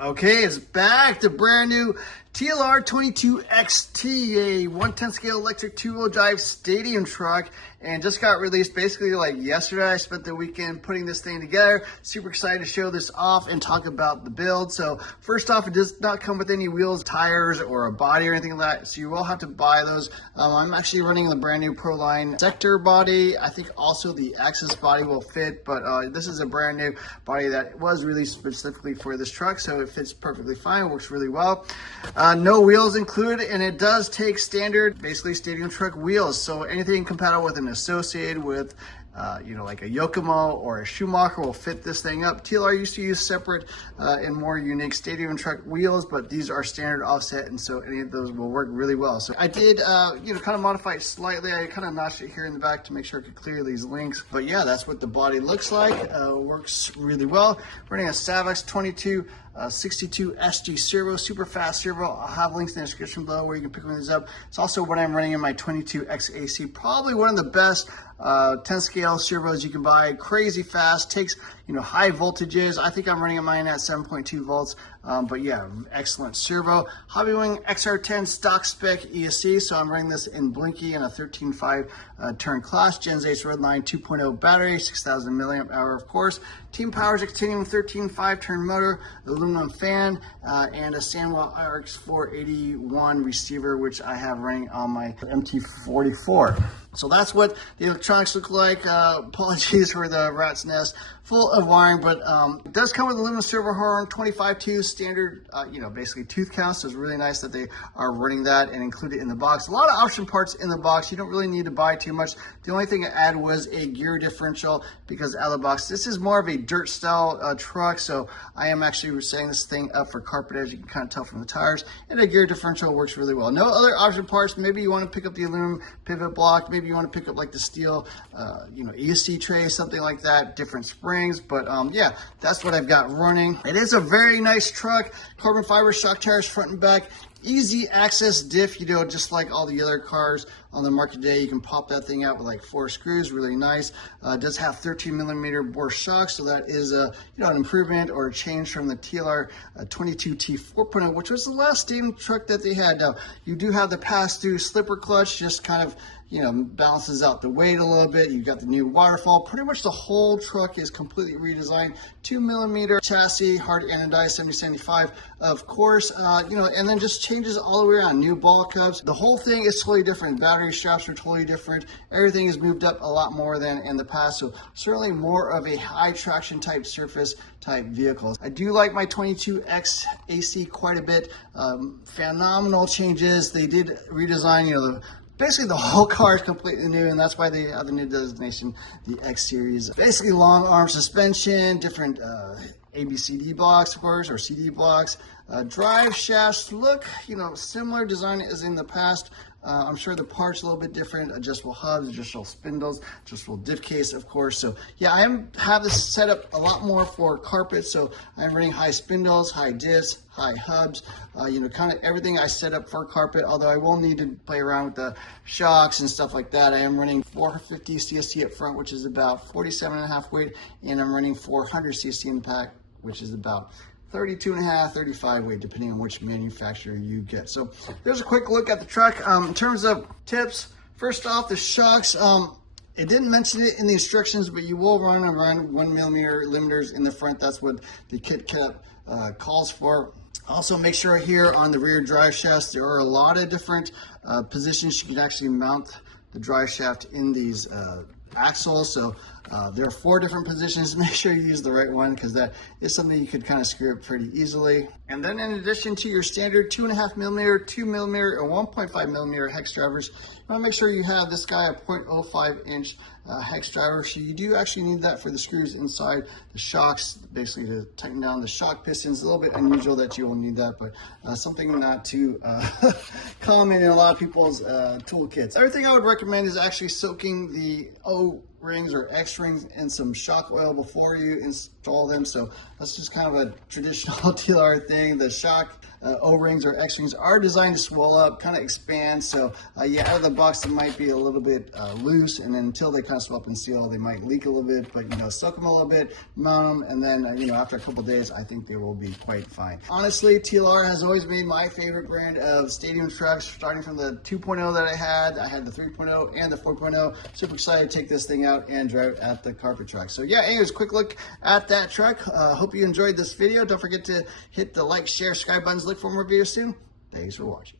Okay, it's back. The brand new TLR 22X-T, a 110 scale electric two-wheel drive stadium truck, and just got released basically like yesterday. I spent the weekend putting this thing together. Super excited to show this off and talk about the build. So first off, it does not come with any wheels, tires, or a body or anything like that, so you will have to buy those. I'm actually running the brand new Proline Sector body. I think also the Axis body will fit, but this is a brand new body that was released specifically for this truck, so it fits perfectly fine, works really well. No wheels included, and it does take standard, basically stadium truck wheels. So anything compatible with and associated with, like a Yokomo or a Schumacher will fit this thing up. TLR used to use separate and more unique stadium truck wheels, but these are standard offset, and so any of those will work really well. So I did, kind of modify it slightly. I kind of notched it here in the back to make sure I could clear these links. But yeah, that's what the body looks like. Works really well. Running a Savax 22X-T servo, super fast servo. I'll have links in the description below where you can pick one of these up. It's also what I'm running in my 22X-AC. Probably one of the best 10 scale servos you can buy. Crazy fast, takes high voltages. I think I'm running mine at 7.2 volts. But yeah, excellent servo. Hobbywing XR10 stock spec ESC. So I'm running this in Blinky in a 13.5 turn class. Gen 8 Redline 2.0 battery, 6,000 milliamp hour, of course. Team Powers Titanium 13.5 turn motor, aluminum fan, and a Sandwell RX 481 receiver, which I have running on my MT44. So that's what the electronics look like. Apologies for the rat's nest full of wiring, but it does come with aluminum silver horn, 25/2 standard, basically tooth count. So it's really nice that they are running that and include it in the box. A lot of option parts in the box. You don't really need to buy too much. The only thing I add was a gear differential, because out of the box, this is more of a dirt style truck. So I am actually setting this thing up for carpet, as you can kind of tell from the tires, and a gear differential works really well. No other option parts. Maybe you want to pick up the aluminum pivot block. Maybe you want to pick up like the steel, ESC tray, something like that, different springs. But yeah, that's what I've got running. It is a very nice truck. Carbon fiber shock tires front and back. Easy access diff, just like all the other cars on the market today. You can pop that thing out with like 4 screws, really nice. It does have 13 millimeter bore shocks, so that is an improvement or a change from the TLR 22T 4.0, which was the last stadium truck that they had. Now, you do have the pass-through slipper clutch, just kind of balances out the weight a little bit. You've got the new waterfall. Pretty much the whole truck is completely redesigned. 2 millimeter chassis, hard anodized 7075, of course, and then just changes all the way around. New ball cups. The whole thing is totally different. Battery straps are totally different. Everything is moved up a lot more than in the past. So certainly more of a high traction type surface type vehicles. I do like my 22X AC quite a bit. Phenomenal changes. They did redesign, basically the whole car is completely new, and that's why they have the new designation, the X Series. Basically long arm suspension, different ABCD blocks, of course, or CD blocks. Drive shafts look, similar design as in the past. I'm sure the parts a little bit different. Adjustable hubs, adjustable spindles, adjustable diff case, of course. So yeah, have this set up a lot more for carpet. So I'm running high spindles, high diffs, high hubs, kind of everything I set up for carpet, although I will need to play around with the shocks and stuff like that. I am running 450 CST up front, which is about 47.5 weight, and I'm running 400 CST in the back, which is about 32.5, 35 weight, depending on which manufacturer you get. So there's a quick look at the truck. In terms of tips, first off, the shocks, it didn't mention it in the instructions, but you will run around 1 millimeter limiters in the front. That's what the kit cap calls for. Also, make sure here on the rear drive shafts, there are a lot of different positions you can actually mount the drive shaft in these axles. So there are 4 different positions. Make sure you use the right one, because that is something you could kind of screw up pretty easily. And then in addition to your standard 2.5 millimeter, 2 millimeter, or 1.5 millimeter hex drivers, you want to make sure you have this guy a 0.05 inch hex driver. So you do actually need that for the screws inside the shocks, basically to tighten down the shock pistons. A little bit unusual that you will need that, but something not too common in a lot of people's toolkits. Everything I would recommend is actually soaking the O-rings or X-rings in some shock oil before you install them. So that's just kind of a traditional TLR thing. The shock O-rings or X-rings are designed to swell up, kind of expand. So yeah, out of the box, it might be a little bit loose, and then until they kind of swell up and seal, they might leak a little bit, but soak them a little bit, mount them, and then after a couple days, I think they will be quite fine. Honestly, TLR has always been my favorite brand of stadium trucks, starting from the 2.0 that I had the 3.0 and the 4.0. Super excited to take this thing out and drive at the carpet truck. So yeah, anyways, quick look at that truck. Hope you enjoyed this video. Don't forget to hit the like, share, subscribe buttons. Look for more videos soon. Thanks for watching.